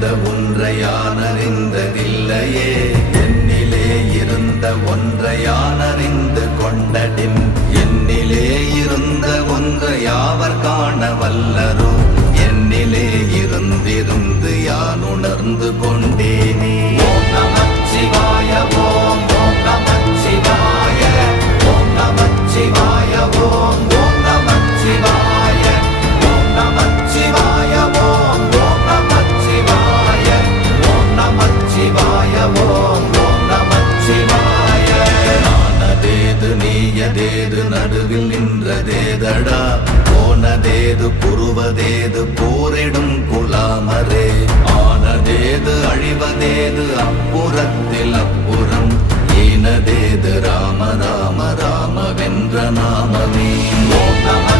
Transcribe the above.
இருந்த ஒன்றை யான் அறிந்ததில்லையே, என்னிலே இருந்த ஒன்றை யான் அறிந்து கொண்டடின், என்னிலே இருந்த ஒன்றை யாவர் காண வல்லரோ, என்னிலே இருந்திருந்து யான் உணர்ந்து கொண்டேனே. ஓம் நமச்சிவாய ஓம் ஓம் நமச்சிவாய ஓம் நமச்சிவாய ஓம் ஓம் நமச்சிவாய ஓம் நமச்சிவாய ஓம் ஓம் நமச்சிவாய ஓம் நமச்சிவாய ஓம் ஓம் நமச்சிவாய. நானதேது நீயதேது நடுவில் நின்றதேதடா, போனதேது புருவதேது போரிடும் குலாமரே, ஆனதேது அழிவதேது அப்புறத்தில் அப்புறம், ஈனதேது ராம ராம ராம வென்ற நாமமே. ஓம் நம